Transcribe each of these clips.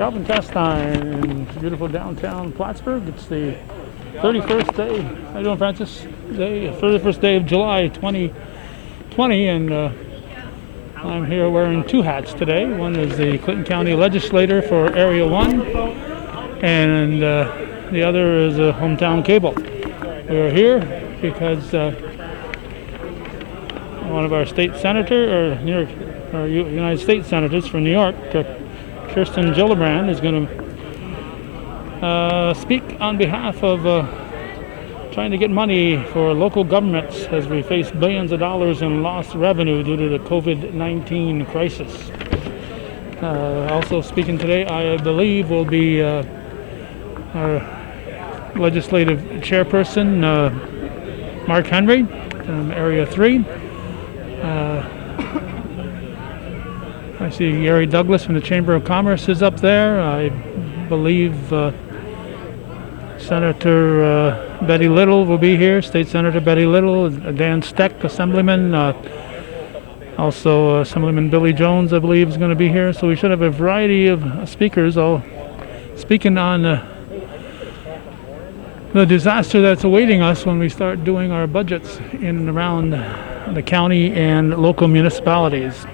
Calvin test time in beautiful downtown Plattsburgh. It's the 31st day. How you doing, Francis? 31st day of July 2020, and I'm here wearing two hats today. One is the Clinton County Legislator for Area 1, and the other is a hometown cable. We're here because one of our state senator, or United States senators from New York, Kirsten Gillibrand, is going to speak on behalf of trying to get money for local governments as we face billions of dollars in lost revenue due to the COVID-19 crisis. Also speaking today, I believe, will be our legislative chairperson, Mark Henry from Area 3. I see Gary Douglas from the Chamber of Commerce is up there. I believe Senator Betty Little will be here, State Senator Betty Little, Dan Steck, Assemblyman, also Assemblyman Billy Jones, I believe, is going to be here. So we should have a variety of speakers all speaking on the disaster that's awaiting us when we start doing our budgets in and around the county and local municipalities.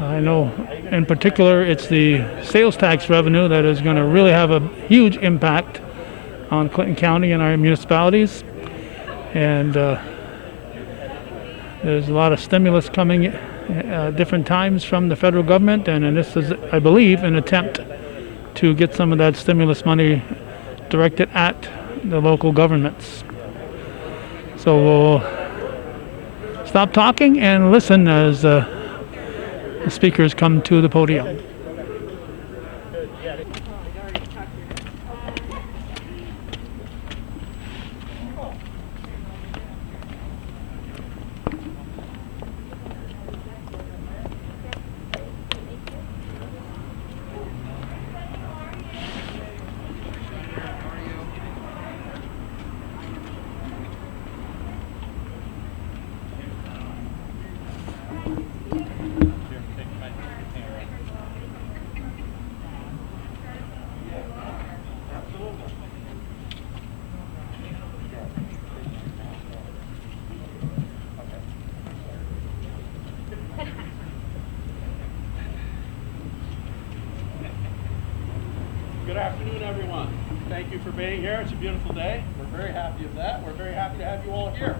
I know in particular it's the sales tax revenue that is going to really have a huge impact on Clinton County and our municipalities, and there's a lot of stimulus coming at different times from the federal government, and this is, I believe, an attempt to get some of that stimulus money directed at the local governments. So we'll stop talking and listen as the speakers come to the podium. Good afternoon, everyone. Thank you for being here. It's a beautiful day. We're very happy of that. We're very happy to have you all here.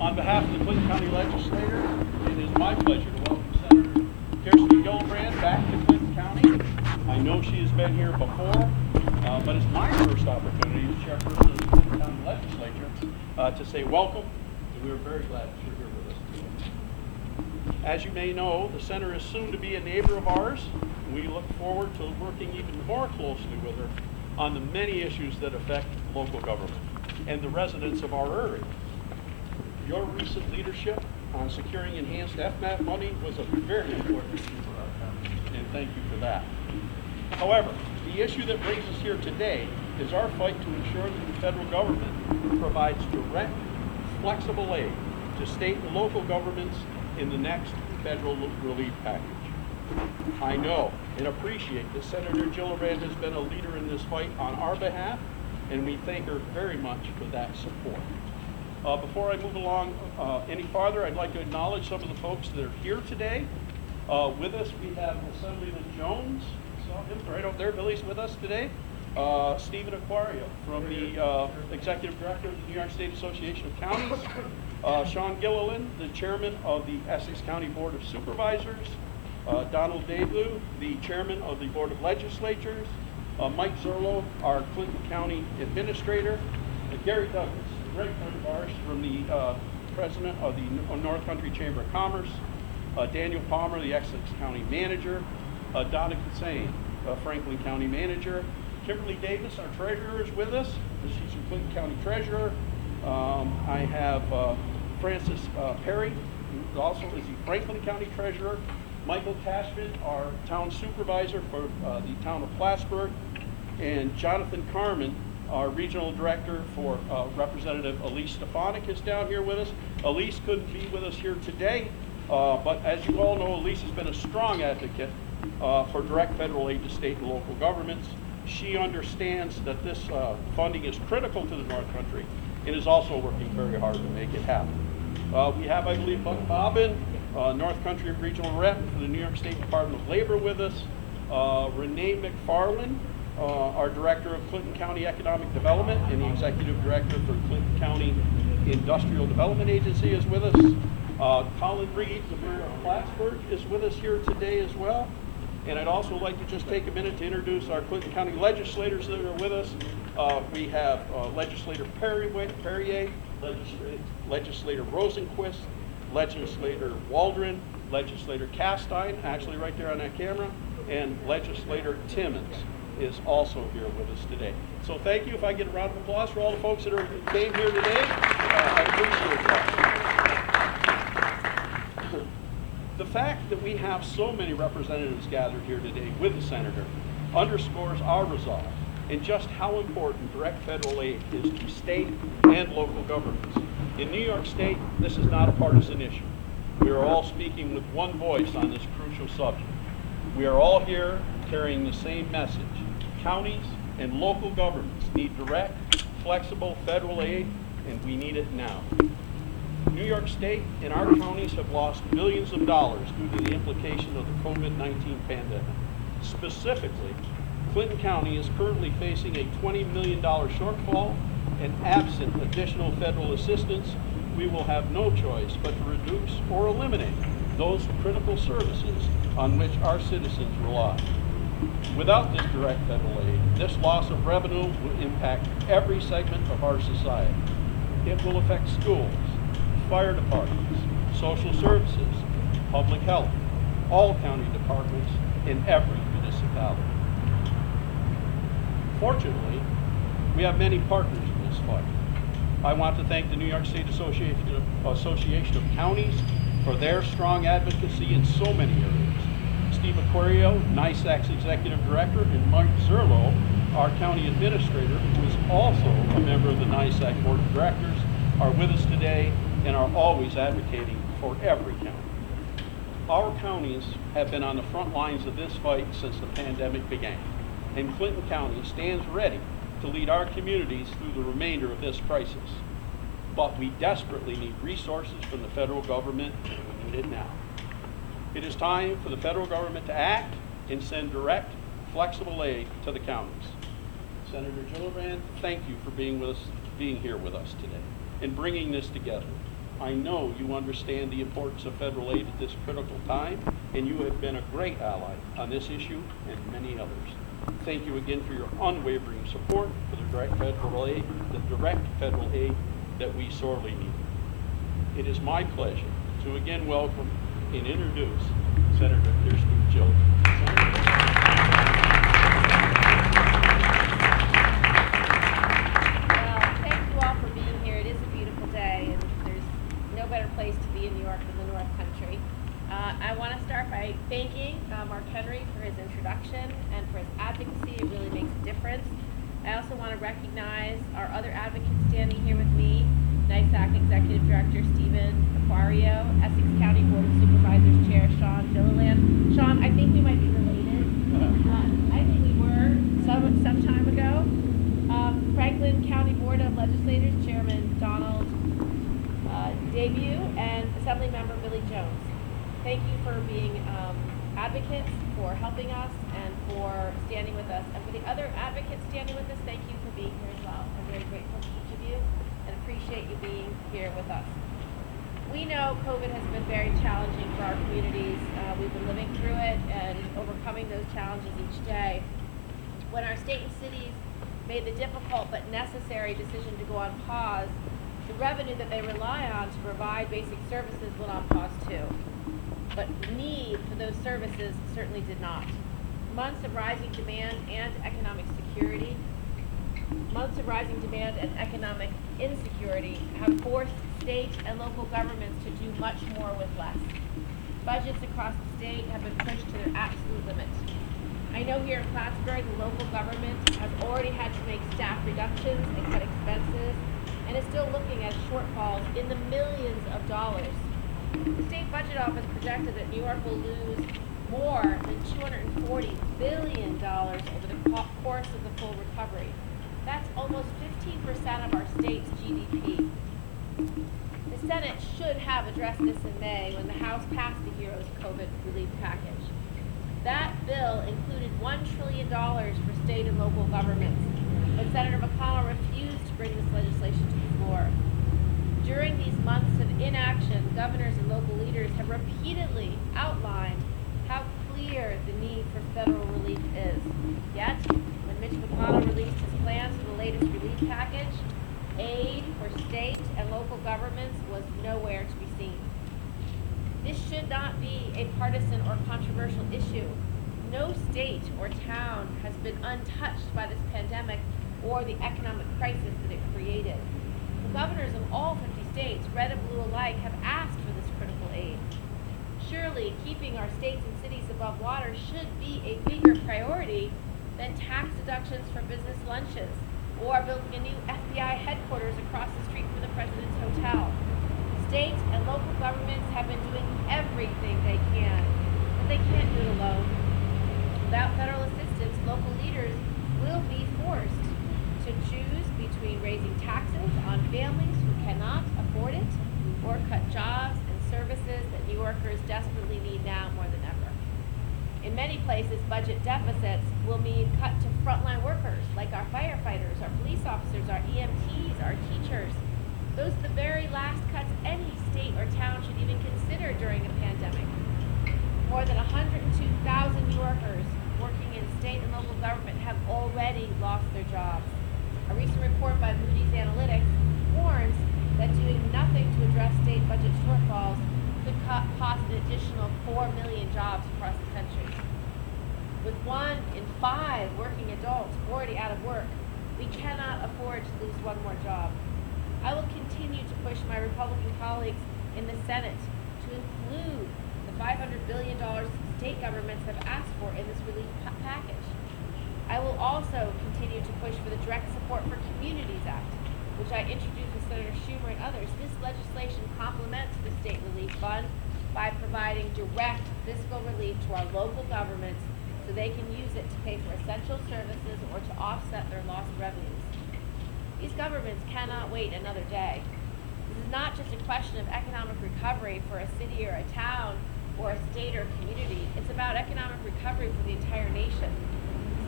On behalf of the Clinton County Legislature, it is my pleasure to welcome Senator Kirsten Gillibrand back to Clinton County. I know she has been here before, but it's my first opportunity as chairperson of the Clinton County Legislature to say welcome, and we're very glad that you're here with us today. As you may know, the Senator is soon to be a neighbor of ours. We look forward to working even more closely with her on the many issues that affect local government and the residents of our area. Your recent leadership on securing enhanced FMAP money was a very important issue for our county, and thank you for that. However, the issue that brings us here today is our fight to ensure that the federal government provides direct, flexible aid to state and local governments in the next federal relief package. I know and appreciate that Senator Gillibrand has been a leader in this fight on our behalf, and we thank her very much for that support. Before I move along any farther, I'd like to acknowledge some of the folks that are here today. With us, we have Assemblyman Jones. Saw him right over there. Billy's with us today. Stephen Aquario from the Executive Director of the New York State Association of Counties. Sean Gilliland, the Chairman of the Essex County Board of Supervisors. Donald Deblu, the Chairman of the Board of Legislatures. Mike Zerlo, our Clinton County Administrator. Gary Douglas, a great friend of ours, from the President of the North Country Chamber of Commerce. Daniel Palmer, the Essex County Manager. Donna Kassane, Franklin County Manager. Kimberly Davis, our Treasurer, is with us. She's the Clinton County Treasurer. I have Francis Perry, who also is the Franklin County Treasurer. Michael Cashman, our Town Supervisor for the Town of Plattsburgh. And Jonathan Carmen, our Regional Director for Representative Elise Stefanik, is down here with us. Elise couldn't be with us here today, but as you all know, Elise has been a strong advocate for direct federal aid to state and local governments. She understands that this funding is critical to the North Country and is also working very hard to make it happen. We have, I believe, Buck Bobbin, North Country Regional Rep for the New York State Department of Labor with us, Renee McFarland, our Director of Clinton County Economic Development and the Executive Director for Clinton County Industrial Development Agency is with us. Colin Reed, the Mayor of Plattsburgh, is with us here today as well. And I'd also like to just take a minute to introduce our Clinton County legislators that are with us. We have Legislator Perrier, Legislator Rosenquist, Legislator Waldron, Legislator Castine, actually right there on that camera, and Legislator Timmons is also here with us today. So thank you. If I get a round of applause for all the folks that came here today, I appreciate that. The fact that we have so many representatives gathered here today with the Senator underscores our resolve and just how important direct federal aid is to state and local governments. In New York State, this is not a partisan issue. We are all speaking with one voice on this crucial subject. We are all here carrying the same message. Counties and local governments need direct, flexible federal aid, and we need it now. New York State and our counties have lost billions of dollars due to the implication of the COVID-19 pandemic. Specifically, Clinton County is currently facing a $20 million shortfall, and absent additional federal assistance, we will have no choice but to reduce or eliminate those critical services on which our citizens rely. Without this direct federal aid, this loss of revenue will impact every segment of our society. It will affect schools, fire departments, social services, public health, all county departments, in every municipality. Fortunately, we have many partners in this fight. I want to thank the New York State Association of Counties for their strong advocacy in so many areas. Steve Aquario, NYSAC's Executive Director, and Mike Zerlo, our County Administrator, who is also a member of the NYSAC Board of Directors, are with us today and are always advocating for every county. Our counties have been on the front lines of this fight since the pandemic began, and Clinton County stands ready to lead our communities through the remainder of this crisis. But we desperately need resources from the federal government, and we need it now. It is time for the federal government to act and send direct, flexible aid to the counties. Senator Gillibrand, thank you for being here with us today and bringing this together. I know you understand the importance of federal aid at this critical time, and you have been a great ally on this issue and many others. Thank you again for your unwavering support for the direct federal aid that we sorely need. It is my pleasure to again welcome and introduce Senator Kirsten Gillibrand. Thank you all for being here. It is a beautiful day, and there's no better place to be in New York than the North Country. I want to start by thanking Mark Henry for his introduction and for his advocacy. It really makes a difference. I also want to recognize our other advocates standing here with me, NYSAC Executive Director Stephen Aquario, Essex County Board of Supervisors Chair Sean Gilliland. Sean, I think we might be related. I think we were some time ago. Franklin County Board of Legislators Chairman Donald Debut and Assemblymember Billy Jones. Thank you for being advocates, for helping us, and for standing with us. And for the other advocates standing with us, thank you for being here as well. I'm very grateful to each of you and appreciate you being here with us. We know COVID has been very challenging for our communities. We've been living through it and overcoming those challenges each day. When our state and cities made the difficult but necessary decision to go on pause, the revenue that they rely on to provide basic services went on pause too. But the need for those services certainly did not. Months of rising demand and economic insecurity have forced state and local governments to do much more with less. Budgets across the state have been pushed to their absolute limits. I know here in Plattsburgh, the local government has already had to make staff reductions and cut expenses, and is still looking at shortfalls in the millions of dollars. The state budget office projected that New York will lose more than $240 billion over the course of the full recovery. That's almost 15% of our state's GDP. The Senate should have addressed this in May when the House passed the HEROES COVID relief package. That bill included $1 trillion for state and local governments, but Senator McConnell refused to bring this legislation to the floor. During these months of inaction, governors and local leaders have repeatedly outlined how clear the need for federal relief is. Yet, when Mitch McConnell released his plans for the latest relief package, aid for state and local governments was nowhere to be seen. This should not be a partisan or controversial issue. No state or town has been untouched by this pandemic or the economic crisis that it created. The governors of all 50 states, red and blue alike, have asked for this critical aid. Surely, keeping our states and cities above water should be a bigger priority than tax deductions for business lunches or building a new FBI headquarters across the street from the president's hotel. State and local governments have been doing everything they can, but they can't do it alone. Without federal assistance, local leaders will be forced to choose between raising taxes on families who cannot afford it or cut jobs and services that New Yorkers desperately need now more than ever. In many places, budget deficits will mean cut to frontline workers like our firefighters, our police officers, our EMTs, our teachers. Those are the very last cuts any state or town should even consider during a pandemic. More than 102,000 New Yorkers working in state and local government have already lost their jobs. A recent report by Moody's Analytics warns that doing nothing to address state budget shortfalls could cost an additional 4 million jobs across the country. With 1 in 5 working adults already out of work, we cannot afford to lose one more job. I will continue to push my Republican colleagues in the Senate to include the $500 billion state governments have asked for in this relief package. I will also continue to push for the Direct Support for Communities Act, which I introduced with Senator Schumer and others. This legislation complements the State Relief Fund by providing direct fiscal relief to our local governments so they can use it to pay for essential services or to offset their lost revenues. These governments cannot wait another day. This is not just a question of economic recovery for a city or a town or a state or community. It's about economic recovery for the entire nation.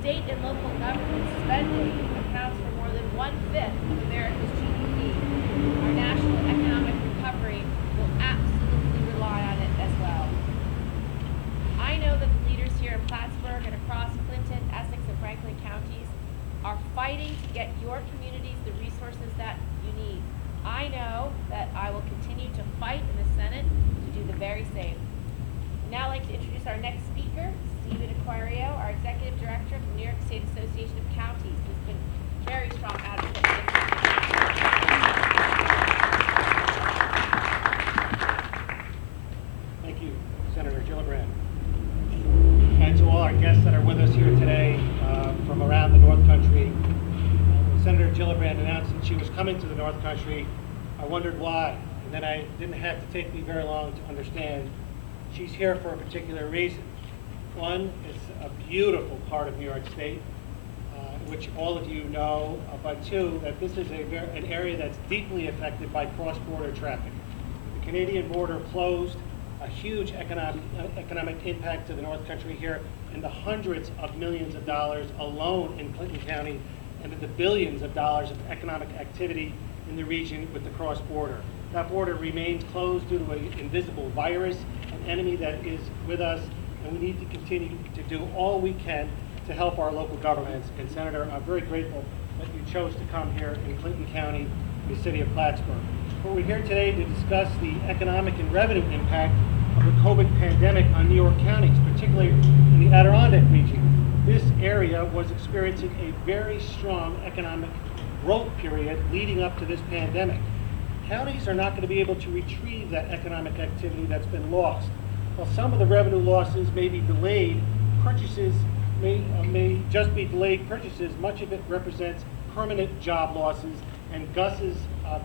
State and local government spending accounts for more than 1/5 of America's GDP. Our national economic recovery will absolutely rely on it as well. I know that the leaders here in Plattsburgh and across Clinton, Essex, and Franklin counties are fighting to get your communities the resources that you need. I know that I will continue to fight in the Senate to do the very same. I'd now like to introduce our next speaker, Aquario, our Executive Director from the New York State Association of Counties, who's been a very strong advocate. Thank you, Senator Gillibrand. And to all our guests that are with us here today from around the North Country. When Senator Gillibrand announced that she was coming to the North Country, I wondered why. And then it didn't have to take me very long to understand she's here for a particular reason. One, it's a beautiful part of New York State, which all of you know, but two, that this is an area that's deeply affected by cross-border traffic. The Canadian border closed, a huge economic impact to the North Country here, in the hundreds of millions of dollars alone in Clinton County, and in the billions of dollars of economic activity in the region with the cross-border. That border remains closed due to an invisible virus, an enemy that is with us, and we need to continue to do all we can to help our local governments. And Senator, I'm very grateful that you chose to come here in Clinton County, the city of Plattsburgh. But we're here today to discuss the economic and revenue impact of the COVID pandemic on New York counties, particularly in the Adirondack region. This area was experiencing a very strong economic growth period leading up to this pandemic. Counties are not going to be able to retrieve that economic activity that's been lost. While some of the revenue losses may be delayed, purchases may just be delayed purchases. Much of it represents permanent job losses, and Gus's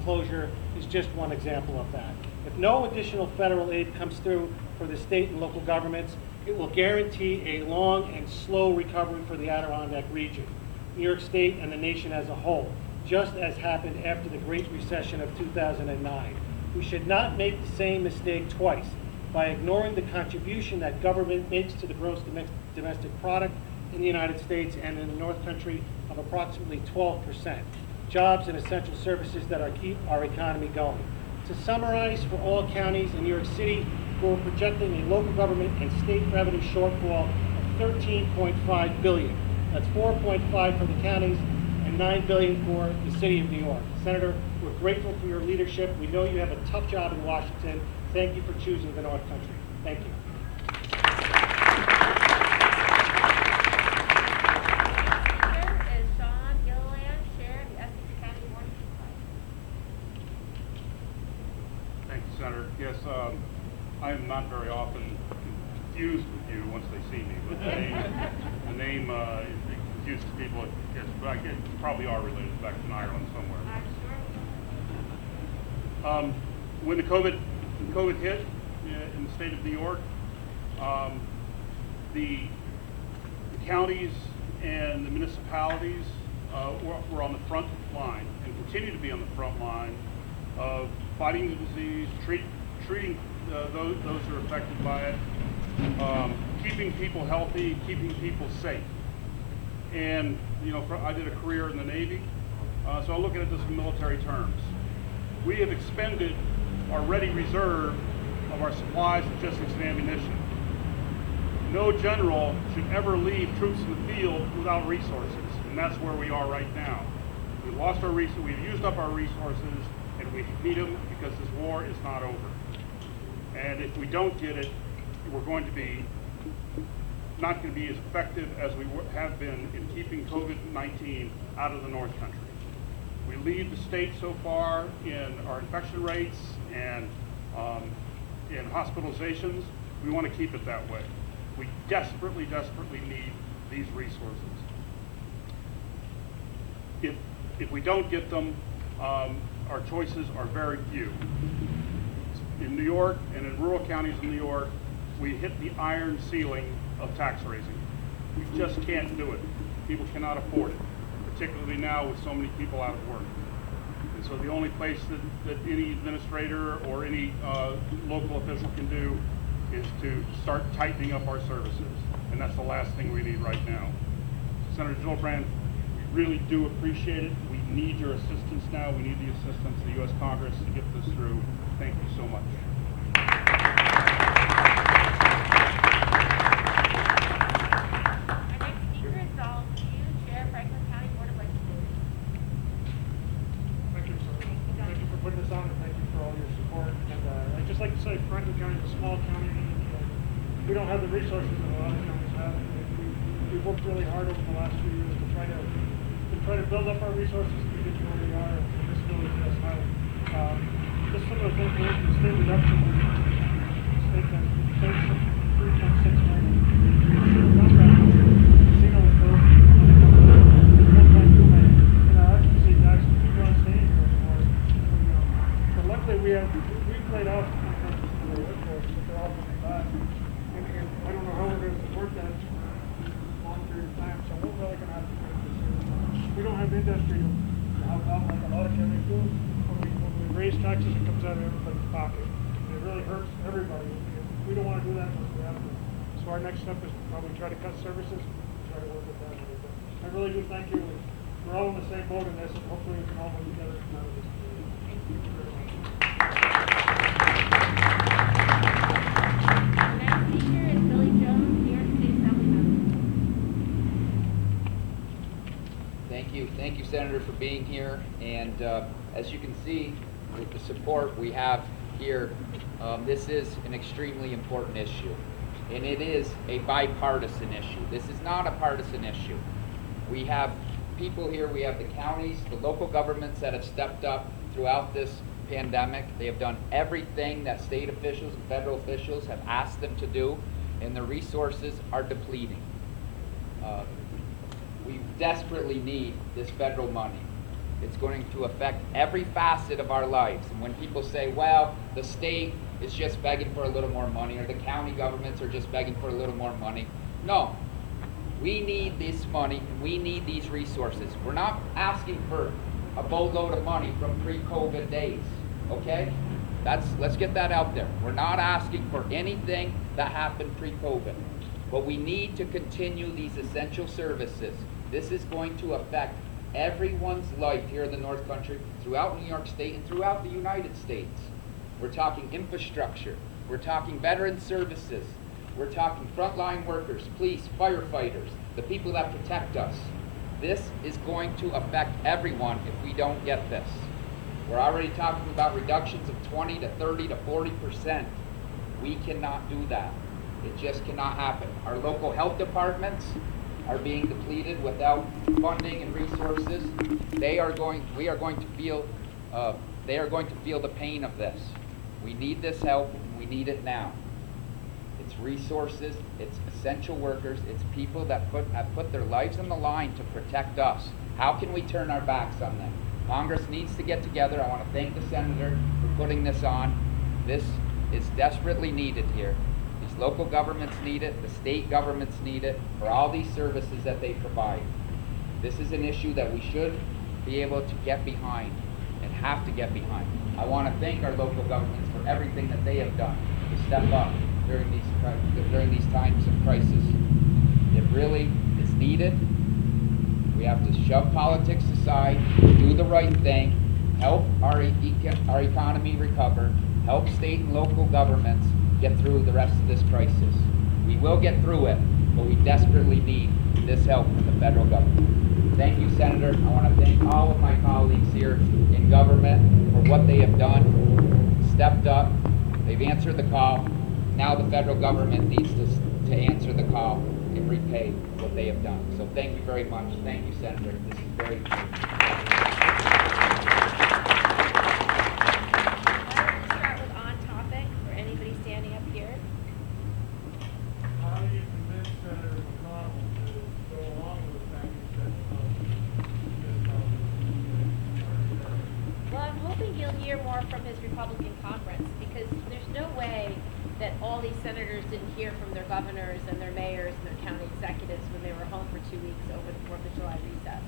closure is just one example of that. If no additional federal aid comes through for the state and local governments, It will guarantee a long and slow recovery for the Adirondack region, New York State, and the nation as a whole, just as happened after the Great Recession of 2009. We should not make the same mistake twice by ignoring the contribution that government makes to the gross domestic product in the United States and in the North Country of approximately 12%. Jobs and essential services that keep our economy going. To summarize, for all counties in New York City, we're projecting a local government and state revenue shortfall of $13.5 billion. That's 4.5 for the counties and $9 billion for the city of New York. Senator, we're grateful for your leadership. We know you have a tough job in Washington. Thank you for choosing the North Country. Thank you. Senator. Yes, I am not very often confused with you once they see me, but the name confuses people. Yes, but I guess you probably are related back in Ireland somewhere. When the COVID hit in the state of New York, the counties and the municipalities were on the front line and continue to be on the front line of fighting the disease, treating those who are affected by it, keeping people healthy, keeping people safe. And you know, I did a career in the Navy, so I look at this in military terms. We have expended our ready reserve of our supplies, logistics, and ammunition. No general should ever leave troops in the field without resources, and that's where we are right now. We've lost our resources, we've used up our resources, and we need them because this war is not over. And if we don't get it, we're going to be not going to be as effective as we have been in keeping COVID-19 out of the North Country. We lead the state so far in our infection rates and in hospitalizations. We want to keep it that way. We desperately, desperately need these resources. If we don't get them, our choices are very few. In New York and in rural counties in New York, we hit the iron ceiling of tax raising. We just can't do it. People cannot afford it, particularly now with so many people out of work. And so the only place that any administrator or any local official can do is to start tightening up our services. And that's the last thing we need right now. Senator Gillibrand, we really do appreciate it. We need your assistance now. We need the assistance of the U.S. Congress to get this through. Thank you so much. Our next speaker is Donald Hughes, Chair, Franklin County Board of Legislators. Thank you, sir. Thank you for putting this on, and thank you for all your support. And I'd just like to say Franklin County is a small county. We don't have the resources that a lot of counties have. We've worked really hard over the last few years to try to build up our resources to get to where we are in this village as well. Just some of the things we're the state reduction, state that states $3.6 million. Casino was built, $1.2 million. And our occupancy tax, people aren't staying here anymore. But luckily we've laid out contracts for the workforce, but they're all coming back. And I don't know how we're going to support that for a long period of time, so we're really going to have to do it this year. We don't have industry to help out like a lot of counties do. When we raise taxes, it comes out of everybody's pocket. It really hurts everybody. We don't want to do that unless we have to. So our next step is to probably try to cut services, try to work with that a little bit. I really do thank you. We're all in the same boat in this, and hopefully we can all work together to come out of this. Thank you very much. Our next speaker is Billy Jones, New York State Assembly member. Thank you, Senator, for being here. And as you can see, with the support we have here, this is an extremely important issue. And it is a bipartisan issue. This is not a partisan issue. We have people here, we have the counties, the local governments that have stepped up throughout this pandemic. They have done everything that state officials and federal officials have asked them to do, and the resources are depleting. We desperately need this federal money. It's going to affect every facet of our lives. And when people say, well, the state is just begging for a little more money, or the county governments are just begging for a little more money. No, we need this money, we need these resources. We're not asking for a boatload of money from pre-COVID days, okay? Let's get that out there. We're not asking for anything that happened pre-COVID, but we need to continue these essential services. This is going to affect everyone's life here in the North Country, throughout New York State, and throughout the United States. We're talking infrastructure, we're talking veteran services, we're talking frontline workers, police, firefighters, the people that protect us. This is going to affect everyone if we don't get this. We're already talking about reductions of 20 to 30 to 40%. We cannot do that. It just cannot happen. Our local health departments are being depleted without funding and resources. They are going to feel the pain of this. We need this help, and we need it now. It's resources, it's essential workers, it's people that have put their lives on the line to protect us. How can we turn our backs on them? Congress needs to get together. I want to thank the senator for putting this on. This is desperately needed here. These local governments need it, the state governments need it, for all these services that they provide. This is an issue that we should be able to get behind and have to get behind. I want to thank our local governments for everything that they have done to step up during these times of crisis. It really is needed. We have to shove politics aside, do the right thing, help our economy recover, help state and local governments get through the rest of this crisis. We will get through it, but we desperately need this help from the federal government. Thank you, Senator. I want to thank all of my colleagues here in government for what they have done, stepped up, they've answered the call. Now the federal government needs to answer the call and repay what they have done. So thank you very much. Thank you, Senator. This is very important. Why don't we start with on topic for anybody standing up here? How do you convince Senator McConnell to go along with the fact that Well, I'm hoping he'll hear more from his Republican conference, because there's no way that all these senators didn't hear from their governors and their mayors and their county executives when they were home for 2 weeks over the 4th of July recess.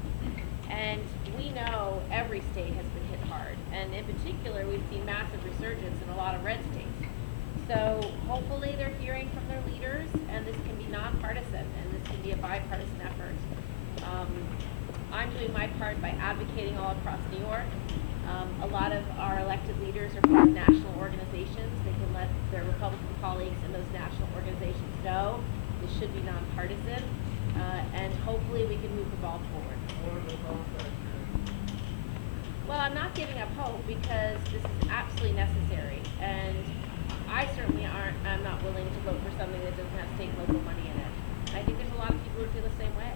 And we know every state has been hit hard, and in particular we've seen massive resurgence in a lot of red states. So hopefully they're hearing from their leaders, and this can be nonpartisan, and this can be a bipartisan effort. I'm doing my part by advocating all across New York. A lot of our elected leaders are part of national organizations. They can let their Republican colleagues in those national organizations know this should be nonpartisan, and hopefully we can move the ball forward. Well, I'm not giving up hope, because this is absolutely necessary, and I certainly I'm not willing to vote for something that doesn't have state and local money in it. I think there's a lot of people who feel the same way.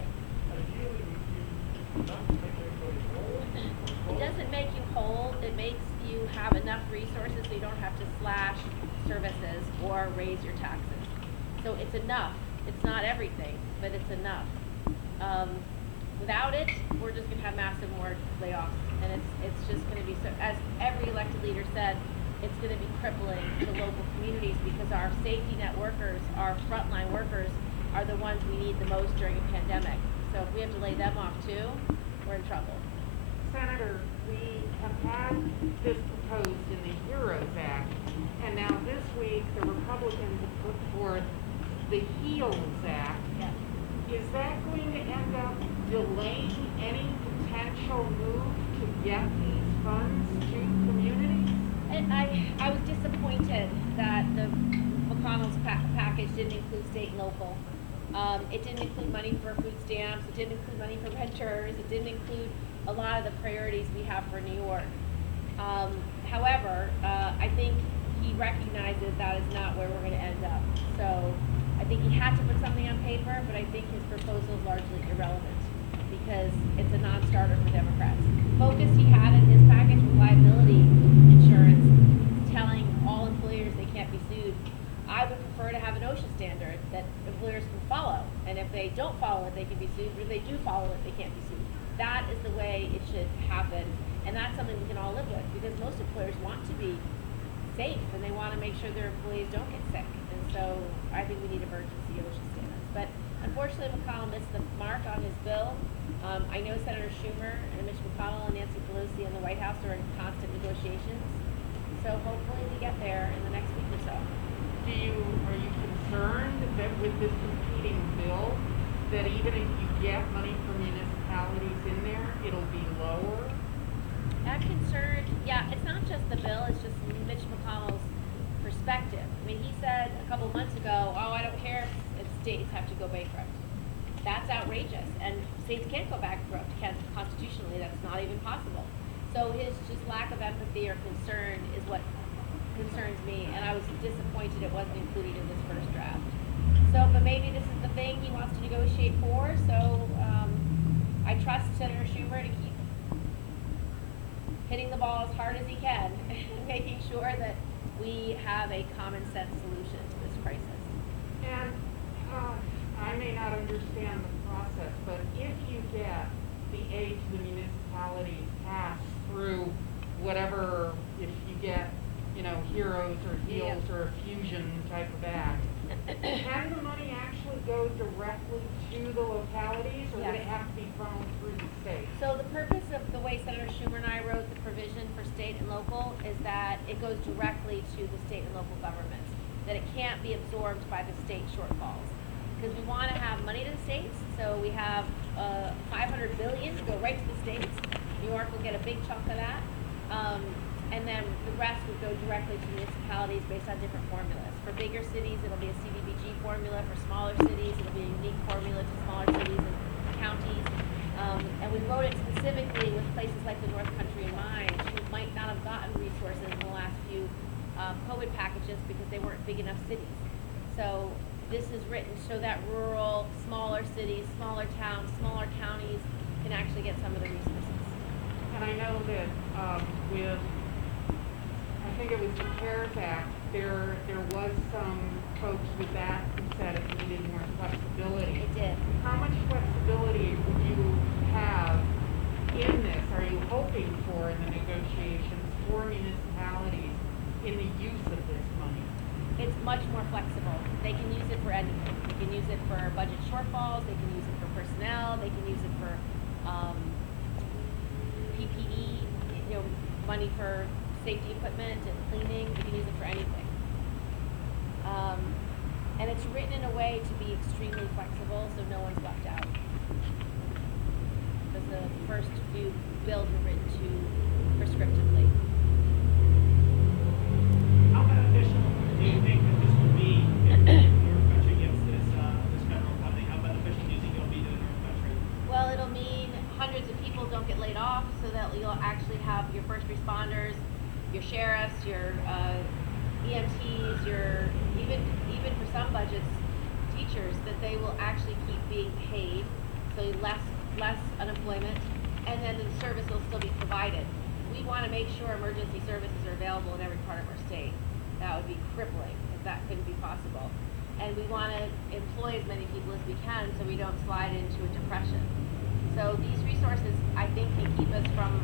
It doesn't make you whole. It makes you have enough resources so you don't have to slash services or raise your taxes. So it's enough. It's not everything, but it's enough. Without it, we're just going to have massive more layoffs, and it's just going to be, so, as every elected leader said, it's going to be crippling to local communities, because our safety net workers, our frontline workers, are the ones we need the most during a pandemic. So if we have to lay them off too, we're in trouble. Senator, we have had this proposed in the HEROES Act, and now this week the Republicans have put forth the HEALS Act. Yeah. Is that going to end up delaying any potential move to get these funds to communities? And I was disappointed that the McConnell's package didn't include state and local. It didn't include money for food stamps. It didn't include money for renters. It didn't include a lot of the priorities we have for New York. However, I think he recognizes that is not where we're going to end up. So I think he had to put something on paper, but I think his proposal is largely irrelevant, because it's a non-starter for Democrats. The focus he had in his package was liability insurance, telling all employers they can't be sued. I would prefer to have an OSHA standard that employers can follow, and if they don't follow it, they can be sued, but if they do follow it, they can't be sued. That is the way it should happen, and that's something we can all live with, because most employers want to be safe, and they want to make sure their employees don't get sick. And so I think we need emergency OSHA standards. But unfortunately, McConnell missed the mark on his bill. I know Senator Schumer and Mitch McConnell and Nancy Pelosi in the White House are in constant negotiations. So hopefully we get there in the next week or so. Are you concerned that with this competing bill, that even if you get money from municipalities in there, it'll be lower? I'm concerned, yeah, it's not just the bill, it's just Mitch McConnell's perspective. I mean, he said a couple months ago, oh, I don't care if states have to go bankrupt. That's outrageous, and states can't go bankrupt constitutionally, that's not even possible. So his just lack of empathy or concern is what concerns me, and I was disappointed it wasn't included in this first draft. So, but maybe this is the thing he wants to negotiate for, so I trust Senator Schumer to keep hitting the ball as hard as he can, making sure that we have a common sense solution to this crisis. And I may not understand the process, but if you get the aid to the municipalities passed through whatever, if you get, heroes or heals or a fusion type of act, can the money actually go directly to the localities, or would it have to be funneled through the state? So the purpose of the way Senator Schumer and I wrote the provision for state and local is that it goes directly to the state and local governments, that it can't be absorbed by the state shortfalls. Because we want to have money to the states, so we have $500 billion to go right to the states. New York will get a big chunk of that. And then the rest would go directly to municipalities based on different formulas. For bigger cities, it'll be a CDBG formula. For smaller cities, it'll be a unique formula to smaller cities and counties. And we wrote it specifically with places like the North Country in mind, who might not have gotten resources in the last few COVID packages because they weren't big enough cities. So this is written so that rural, smaller cities, smaller towns, smaller counties can actually get some of the resources. And I know that I think it was the CARES Act, there was some folks with that who said it needed more flexibility. It did. How much flexibility would you have in this, are you hoping for in the negotiations for municipalities in the use of this money? It's much more flexible. They can use it for anything. They can use it for budget shortfalls, they can use it for personnel, they can use it for PPE, money for safety equipment and cleaning. You can use it for anything. And it's written in a way to be extremely flexible so no one's left out. Because the first few bills were written too prescriptively. How beneficial do you think that this will be if the North Country gets this federal funding? How beneficial do you think it'll be to the North Country? Well, it'll mean hundreds of people don't get laid off, so that you'll actually have your first responders, your sheriffs, your EMTs, your even for some budgets, teachers, that they will actually keep being paid, so less unemployment, and then the service will still be provided. We want to make sure emergency services are available in every part of our state. That would be crippling if that couldn't be possible. And we want to employ as many people as we can so we don't slide into a depression. So these resources, I think, can keep us from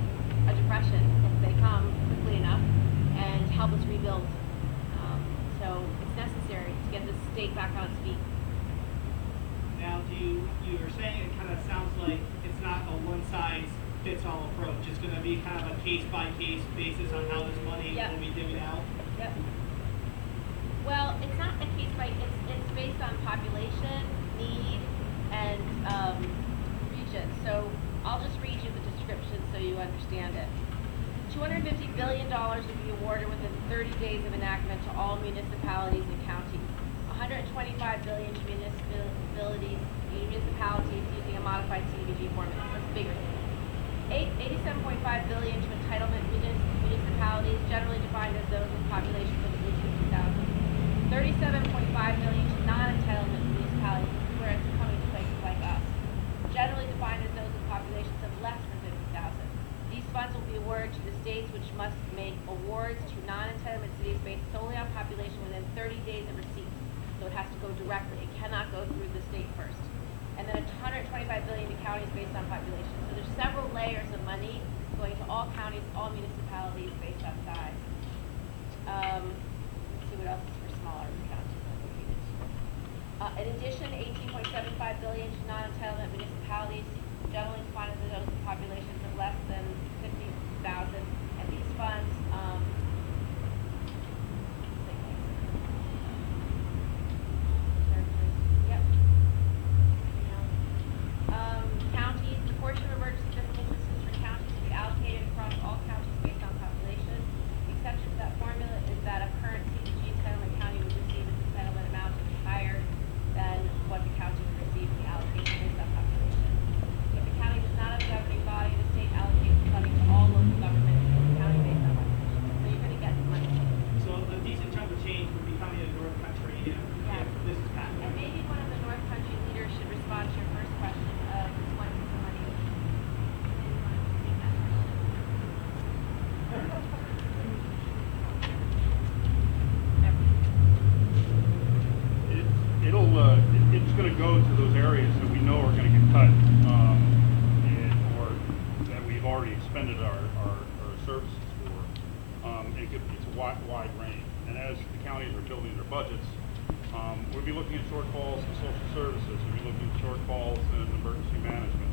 a depression if they come quickly enough and help us rebuild. So it's necessary to get the state back on its feet. Now, you're saying it kind of sounds like it's not a one-size-fits-all approach. It's going to be kind of a case-by-case basis on how this money will be divvied out. Yep. Well, it's not a case by it's based on population, need, and region. So I'll just read you the description so you understand it. $250 billion will be awarded within 30 days of enactment to all municipalities and counties. $125 billion to municipalities using a modified CDBG formula. That's bigger. $87.5 billion to entitlement municipalities, generally defined as those with populations of at least 50,000. $37.5 billion to non-entitlement municipalities, where it's coming to places like us, generally defined as those with populations of less than 50,000. These funds will be awarded to the states, which must make awards to non-entitlement cities based solely on population within 30 days of receipt. So it has to go directly. It cannot go through the state first. And then $125 billion to counties based on population. So there's several layers of money going to all counties, all municipalities based on size. Let's see what else is for smaller counties. In addition, 18.75 billion to non-entitlement municipalities, generally defined as those with populations of less than 50,000. And these funds, counties, the portion of emergency fiscal assistance for counties to be allocated across all counties based on population. The exception to that formula is that a current CDG entitlement county would receive its entitlement amount if it's higher than what the county would receive in the allocation based on population. If the county does not have a governing body, the state allocates funding to all local governments in the county based on population. So you're gonna get money. So a decent chunk of change would be coming in the North Country if this is passed. And maybe one of the North Country leaders should respond to your first question of when is the money. Maybe you want to take that It's going to go to those areas that we know are going to get cut, or that we've already expended our services for. It's a wide range, and as the counties are building their budgets, we'll be looking at shortfalls in social services. We'll be looking at shortfalls in emergency management.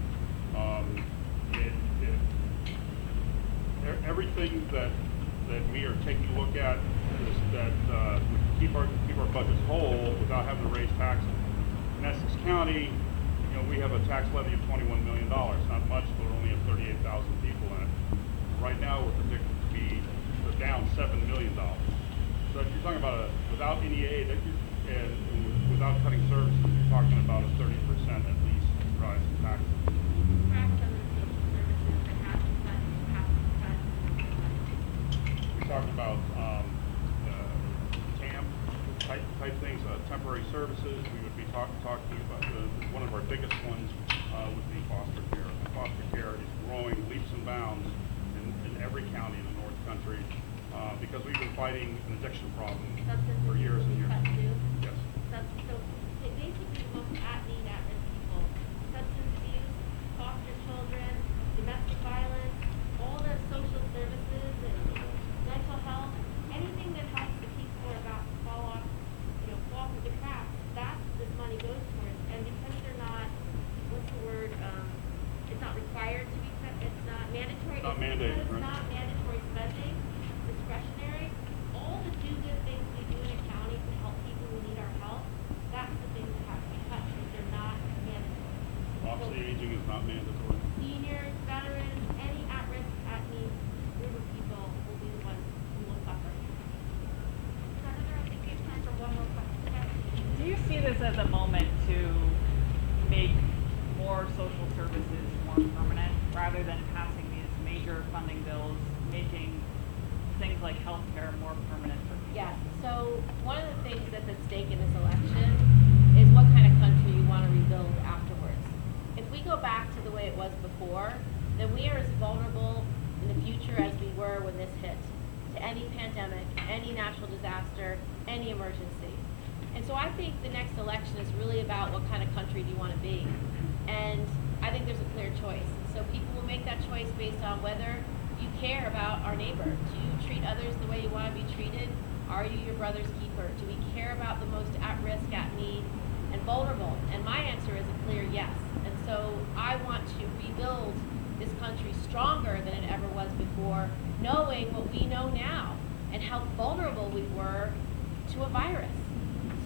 Everything that we are taking a look at is that we keep our budgets whole without having to raise taxes. In Essex County, we have a tax levy of $21 million. Not much, but we only have 38,000 people in it. Right now, we're predicted to be down $7 million. So if you're talking about without any aid and without cutting services, you're talking about a 30% at least rise in taxes. We're talking about TAM type things, temporary services. We would be talking about one of our biggest ones would be foster care. And foster care is growing leaps and bounds in every county in the North Country because we've been fighting an addiction problem for years and years. Yes. So basically the most at-need, at-risk people, substance abuse, foster children, domestic violence, all the social services and mental health, anything that helps the people who are about to fall through the cracks, that's what this money goes towards. And because they're not, it's not required to be, it's not mandatory. Not mandated, It's right? not mandatory spending, discretionary. All the do-good things we do in a county to help people who need our help, that's the things that have to be cut because they're not mandatory. Obviously, aging is not mandatory. Seniors, veterans, any at-risk, at-need group of people will be the ones who will suffer. Senator, I think we have time for one more question. Do you see this as a moment to make more social services more permanent rather than passing these major funding bills, making things like healthcare more permanent for people? Yes, so one of the things that's at stake in this election is what kind of country you want to rebuild afterwards. If we go back to the way it was before, then we are as vulnerable in the future as we were when this hit, to any pandemic, any natural disaster, any emergency. And so I think the next election is really about what kind of country do you want to be. And I think there's a clear choice. So people will make that choice based on whether you care about our neighbor. Do you treat others the way you want to be treated? Are you your brother's keeper? Do we care about the most at-risk, at-need, and vulnerable? And my answer is a clear yes. And so I want to rebuild this country stronger than it ever was before, knowing what we know now and how vulnerable we were to a virus.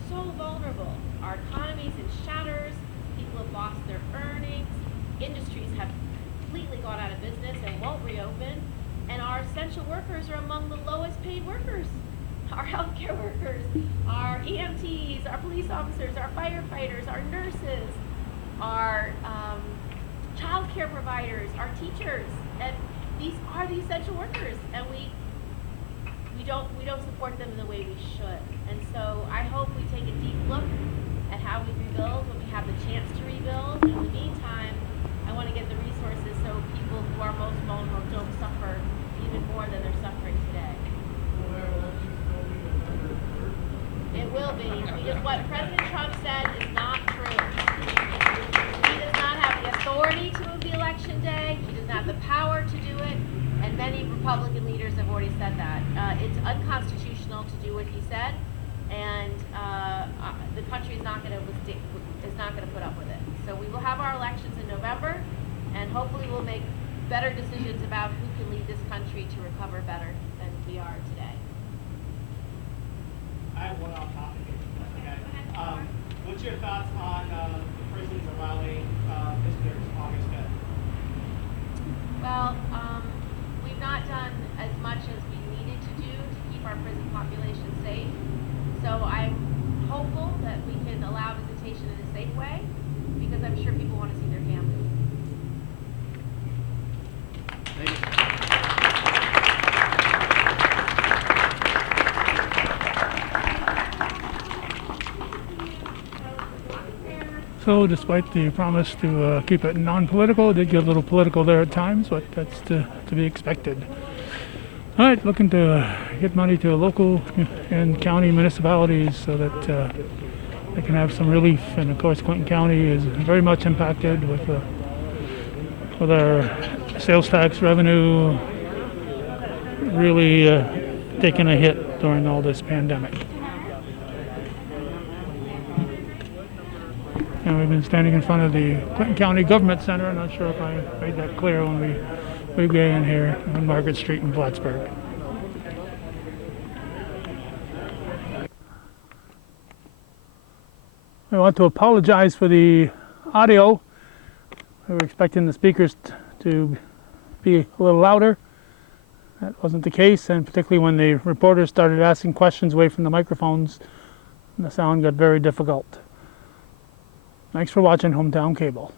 So vulnerable. Our economy's in shatters. People have lost their earnings. Industries have completely gone out of business and won't reopen. And our essential workers are among the lowest paid workers. Our healthcare workers, our EMTs, our police officers, our firefighters, our nurses, our child care providers, our teachers. And these are the essential workers. And we don't support them in the way we should. And so I hope we take a deep look at how we rebuild when we have the chance to rebuild. And in the meantime, I want to get the resources so people who are most vulnerable don't suffer even more than they're suffering today. It will be, because what President Trump said is not true. He does not have the authority authority to move the election day. He doesn't have the power to do it. And many Republican leaders have already said that. It's unconstitutional to do what he said, and the country is not going to put up with it. So we will have our elections in November, and hopefully we'll make better decisions about who can lead this country to recover better than we are today. I have one off topic. Okay. What's your thoughts on the prisons allowing visitors August 5th? Well, we've not done as much as we needed to do to keep our prison population safe. So I'm hopeful that we can allow visitation in a safe way, because I'm sure people want to see their families. Thank you. So despite the promise to keep it non-political, it did get a little political there at times, but that's to be expected. All right, looking to get money to local and county municipalities so that they can have some relief. And of course, Clinton County is very much impacted with our sales tax revenue really taking a hit during all this pandemic. And we've been standing in front of the Clinton County Government Center. I'm not sure if I made that clear when we got in here on Market Street in Plattsburgh. I want to apologize for the audio. We were expecting the speakers to be a little louder. That wasn't the case, and particularly when the reporters started asking questions away from the microphones, the sound got very difficult. Thanks for watching Hometown Cable.